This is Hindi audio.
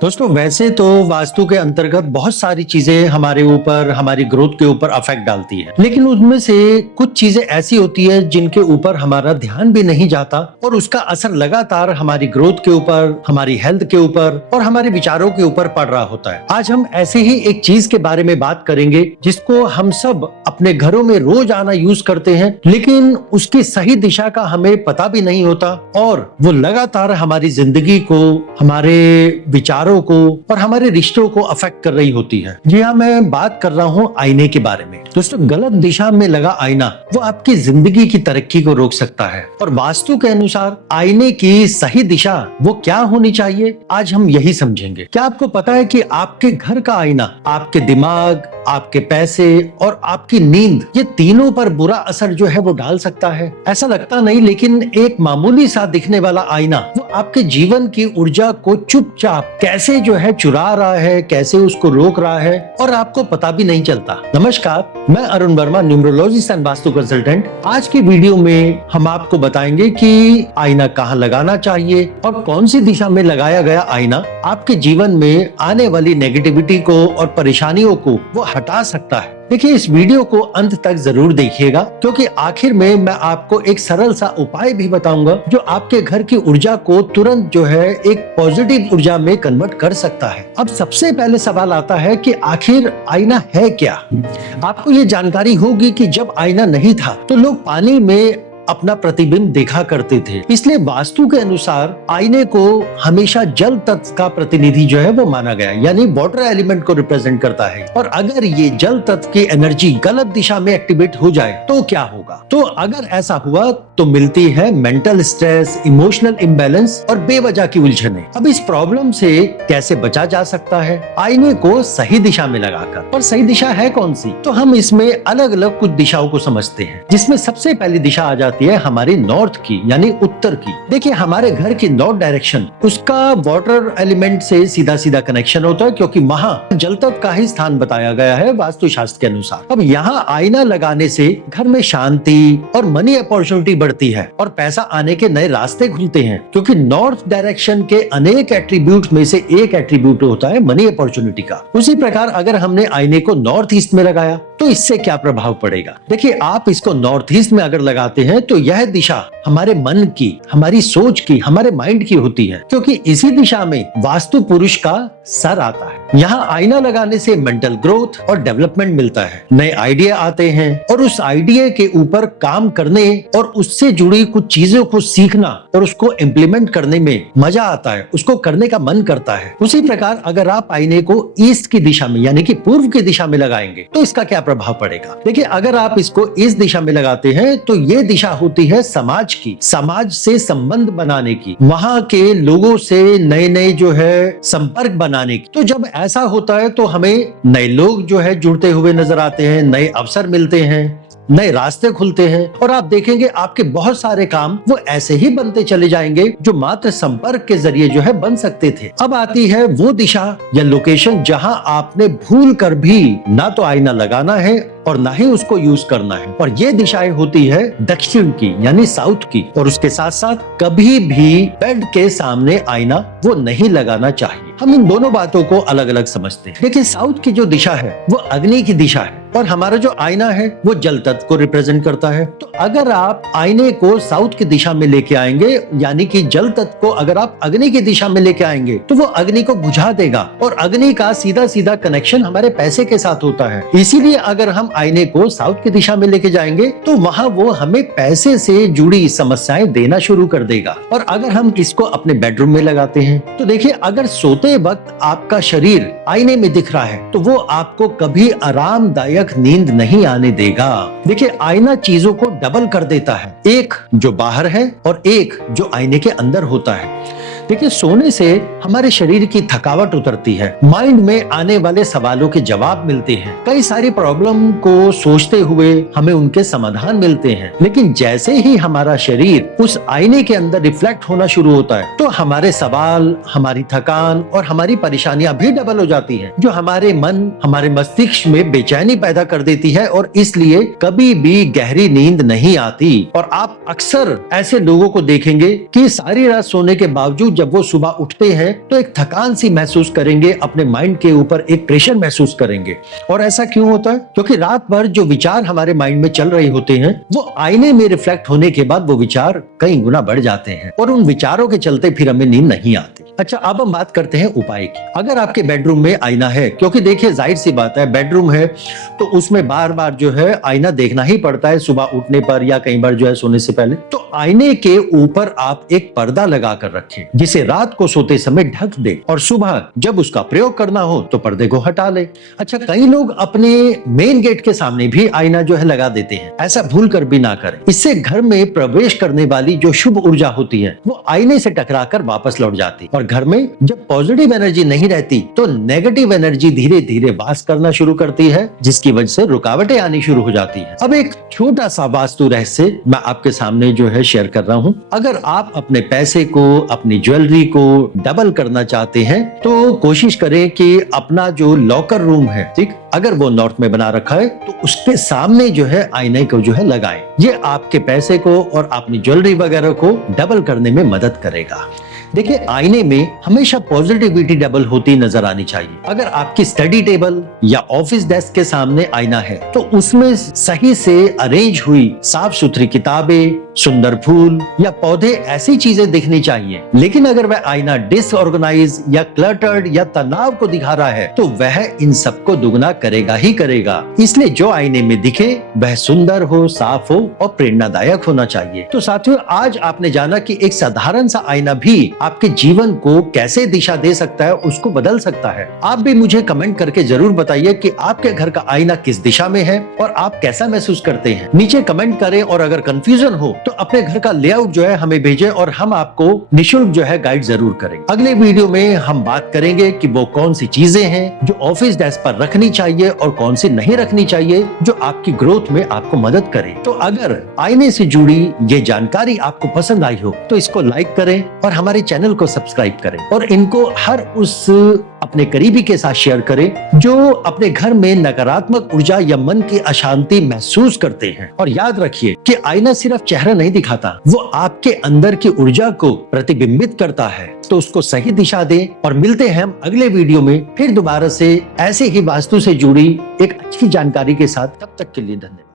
दोस्तों वैसे तो वास्तु के अंतर्गत बहुत सारी चीजें हमारे ऊपर, हमारी ग्रोथ के ऊपर अफेक्ट डालती है, लेकिन उनमें से कुछ चीजें ऐसी होती है जिनके ऊपर हमारा ध्यान भी नहीं जाता और उसका असर लगातार हमारी ग्रोथ के ऊपर, हमारी हेल्थ के ऊपर और हमारे विचारों के ऊपर पड़ रहा होता है। आज हम ऐसे ही एक चीज के बारे में बात करेंगे जिसको हम सब अपने घरों में रोज आना यूज करते हैं, लेकिन उसकी सही दिशा का हमें पता भी नहीं होता और वो लगातार हमारी जिंदगी को, हमारे विचारों को और हमारे रिश्तों को अफेक्ट कर रही होती है। जी हाँ, मैं बात कर रहा हूँ आईने के बारे में। दोस्तों गलत दिशा में लगा आईना वो आपकी जिंदगी की तरक्की को रोक सकता है और वास्तु के अनुसार आईने की सही दिशा वो क्या होनी चाहिए, आज हम यही समझेंगे। क्या आपको पता है कि आपके घर का आईना आपके दिमाग, आपके पैसे और आपकी नींद, ये तीनों पर बुरा असर जो है वो डाल सकता है? ऐसा लगता नहीं, लेकिन एक मामूली सा दिखने वाला आईना वो आपके जीवन की ऊर्जा को चुपचाप कैसे जो है चुरा रहा है, कैसे उसको रोक रहा है और आपको पता भी नहीं चलता। नमस्कार, मैं Arun Verma, numerologist and vastu consultant. आज की वीडियो में हम आपको बताएंगे कि आईना कहाँ लगाना चाहिए और कौन सी दिशा में लगाया गया आईना आपके जीवन में आने वाली नेगेटिविटी को और परेशानियों को वो हटा सकता है। देखिए, इस वीडियो को अंत तक जरूर देखिएगा, क्योंकि आखिर में मैं आपको एक सरल सा उपाय भी बताऊंगा जो आपके घर की ऊर्जा को तुरंत जो है एक पॉजिटिव ऊर्जा में कन्वर्ट कर सकता है। अब सबसे पहले सवाल आता है कि आखिर आईना है क्या? आपको ये जानकारी होगी कि जब आईना नहीं था तो लोग पानी में अपना प्रतिबिंब देखा करते थे, इसलिए वास्तु के अनुसार आईने को हमेशा जल तत्व का प्रतिनिधि जो है वो माना गया, यानी वाटर एलिमेंट को रिप्रेजेंट करता है। और अगर ये जल तत्व की एनर्जी गलत दिशा में एक्टिवेट हो जाए तो क्या होगा? तो अगर ऐसा हुआ तो मिलती है मेंटल स्ट्रेस, इमोशनल इम्बैलेंस और बेवजह की उलझने। अब इस प्रॉब्लम से कैसे बचा जा सकता है? आईने को सही दिशा में लगाकर। और सही दिशा है कौन सी? तो हम इसमें अलग अलग कुछ दिशाओं को समझते हैं, जिसमें सबसे पहली दिशा आ जाती है हमारी नॉर्थ की, यानी उत्तर की। देखिए, हमारे घर की नॉर्थ डायरेक्शन, उसका वाटर एलिमेंट से सीधा सीधा कनेक्शन होता है, क्योंकि वहाँ जल तत्व का ही स्थान बताया गया है वास्तुशास्त्र के अनुसार। अब यहाँ आईना लगाने से घर में शांति और मनी अपॉर्चुनिटी बढ़ती है और पैसा आने के नए रास्ते खुलते हैं, क्योंकि नॉर्थ डायरेक्शन के अनेक एट्रीब्यूट में से एक एट्रीब्यूट होता है मनी अपॉर्चुनिटी का। उसी प्रकार अगर हमने आईने को नॉर्थ ईस्ट में लगाया तो इससे क्या प्रभाव पड़ेगा? देखिए, आप इसको नॉर्थ ईस्ट में अगर लगाते हैं तो यह दिशा हमारे मन की, हमारी सोच की, हमारे माइंड की होती है, क्योंकि इसी दिशा में वास्तु पुरुष का सर आता है। यहाँ आईना लगाने से मेंटल ग्रोथ और डेवलपमेंट मिलता है, नए आइडिया आते हैं और उस आइडिया के ऊपर काम करने और उससे जुड़ी कुछ चीजों को सीखना और उसको इम्प्लीमेंट करने में मजा आता है, उसको करने का मन करता है। उसी प्रकार अगर आप आईने को ईस्ट की दिशा में, यानी कि पूर्व की दिशा में लगाएंगे तो इसका क्या प्रभाव पड़ेगा? देखिए, अगर आप इसको इस दिशा में लगाते हैं तो ये दिशा होती है समाज की, समाज से संबंध बनाने की, वहाँ के लोगों से नए नए जो है संपर्क बनाने की। तो जब ऐसा होता है तो हमें नए लोग जो है जुड़ते हुए नजर आते हैं, नए अवसर मिलते हैं, नए रास्ते खुलते हैं और आप देखेंगे आपके बहुत सारे काम वो ऐसे ही बनते चले जाएंगे जो मात्र संपर्क के जरिए जो है बन सकते थे। अब आती है वो दिशा या लोकेशन जहां आपने भूल कर भी ना तो आईना लगाना है और ना ही उसको यूज करना है, और ये दिशाएं होती है दक्षिण की, यानी साउथ की। और उसके साथ साथ कभी भी बेड के सामने आईना वो नहीं लगाना चाहिए। हम इन दोनों बातों को अलग अलग समझते हैं। देखिए, साउथ की जो दिशा है वो अग्नि की दिशा है और हमारा जो आईना है वो जल तत्व को रिप्रेजेंट करता है। तो अगर आप आईने को साउथ की दिशा में लेके आएंगे, यानी कि जल तत्व को अगर आप अग्नि की दिशा में लेके आएंगे तो वो अग्नि को बुझा देगा और अग्नि का सीधा सीधा कनेक्शन हमारे पैसे के साथ होता है। इसीलिए अगर हम आईने को साउथ की दिशा में लेके जाएंगे तो वहाँ वो हमें पैसे से जुड़ी समस्याएं देना शुरू कर देगा। और अगर हम इसको अपने बेडरूम में लगाते हैं तो देखिए, अगर सोते वक्त आपका शरीर आईने में दिख रहा है तो वो आपको कभी आरामदायक नींद नहीं आने देगा। देखिए, आईना चीजों को डबल कर देता है, एक जो बाहर है और एक जो आईने के अंदर होता है। देखिए, सोने से हमारे शरीर की थकावट उतरती है, माइंड में आने वाले सवालों के जवाब मिलते हैं, कई सारी प्रॉब्लम को सोचते हुए हमें उनके समाधान मिलते हैं। लेकिन जैसे ही हमारा शरीर उस आईने के अंदर रिफ्लेक्ट होना शुरू होता है तो हमारे सवाल, हमारी थकान और हमारी परेशानियां भी डबल हो जाती हैं, जो हमारे मन, हमारे मस्तिष्क में बेचैनी पैदा कर देती है और इसलिए कभी भी गहरी नींद नहीं आती। और आप अक्सर ऐसे लोगों को देखेंगे कि सारी रात सोने के बावजूद जब वो सुबह उठते हैं तो एक थकान सी महसूस करेंगे, अपने माइंड के ऊपर एक प्रेशर महसूस करेंगे। और ऐसा क्यों होता है? क्योंकि रात भर जो विचार हमारे माइंड में चल रहे होते हैं वो आईने में रिफ्लेक्ट होने के बाद वो विचार कई गुना बढ़ जाते हैं और उन विचारों के चलते फिर हमें नींद नहीं आती। अच्छा, अब हम बात करते हैं उपाय की। अगर आपके बेडरूम में आईना है, क्योंकि देखिए जाहिर सी बात है बेडरूम है तो उसमें बार बार जो है आईना देखना ही पड़ता है सुबह उठने पर या कई बार जो है सोने से पहले, तो आईने के ऊपर आप एक पर्दा लगा कर रखें जिसे रात को सोते समय ढक दे और सुबह जब उसका प्रयोग करना हो तो पर्दे को हटा ले। अच्छा, कई लोग अपने मेन गेट के सामने भी आईना जो है लगा देते हैं, ऐसा भूल कर भी ना करें। इससे घर में प्रवेश करने वाली जो शुभ ऊर्जा होती है वो आईने से टकरा कर वापस लौट जाती और घर में जब पॉजिटिव एनर्जी नहीं रहती तो नेगेटिव एनर्जी धीरे धीरे वास करना शुरू करती है, जिसकी वजह से रुकावटें आनी शुरू हो जाती है। अब एक छोटा सा वास्तु रहस्य मैं आपके सामने जो है शेयर कर रहा हूँ। अगर आप अपने पैसे को, अपनी ज्वेलरी को डबल करना चाहते हैं तो कोशिश करें कि अपना जो लॉकर रूम है, ठीक, अगर वो नॉर्थ में बना रखा है तो उसके सामने जो है आईने को जो है लगाएं। ये आपके पैसे को और अपनी ज्वेलरी वगैरह को डबल करने में मदद करेगा। देखिए, आईने में हमेशा पॉजिटिविटी डबल होती नजर आनी चाहिए। अगर आपकी स्टडी टेबल या ऑफिस डेस्क के सामने आईना है तो उसमें सही से अरेंज हुई साफ सुथरी किताबें, सुंदर फूल या पौधे, ऐसी चीजें दिखनी चाहिए। लेकिन अगर वह आईना डिसऑर्गेनाइज या क्लटर्ड या तनाव को दिखा रहा है तो वह इन सबको दुगना करेगा ही करेगा। इसलिए जो आईने में दिखे वह सुंदर हो, साफ हो और प्रेरणादायक होना चाहिए। तो साथियों, आज आपने जाना कि एक साधारण सा आईना भी आपके जीवन को कैसे दिशा दे सकता है, उसको बदल सकता है। आप भी मुझे कमेंट करके जरूर बताइए कि आपके घर का आईना किस दिशा में है और आप कैसा महसूस करते हैं। नीचे कमेंट करें और अगर कंफ्यूजन हो तो अपने घर का लेआउट जो है हमें भेजें और हम आपको निःशुल्क जो है गाइड जरूर करेंगे। अगले वीडियो में हम बात करेंगे कि वो कौन सी चीजें हैं जो ऑफिस डेस्क पर रखनी चाहिए और कौन सी नहीं रखनी चाहिए जो आपकी ग्रोथ में आपको मदद करे। तो अगर आईने से जुड़ी ये जानकारी आपको पसंद आई हो तो इसको लाइक करें और हमारे चैनल को सब्सक्राइब करें और इनको हर उस अपने करीबी के साथ शेयर करें जो अपने घर में नकारात्मक ऊर्जा या मन की अशांति महसूस करते हैं। और याद रखिए कि आईना सिर्फ चेहरा नहीं दिखाता, वो आपके अंदर की ऊर्जा को प्रतिबिंबित करता है। तो उसको सही दिशा दें और मिलते हैं हम अगले वीडियो में फिर दोबारा से ऐसे ही वास्तु से जुड़ी एक अच्छी जानकारी के साथ। तब तक के लिए धन्यवाद।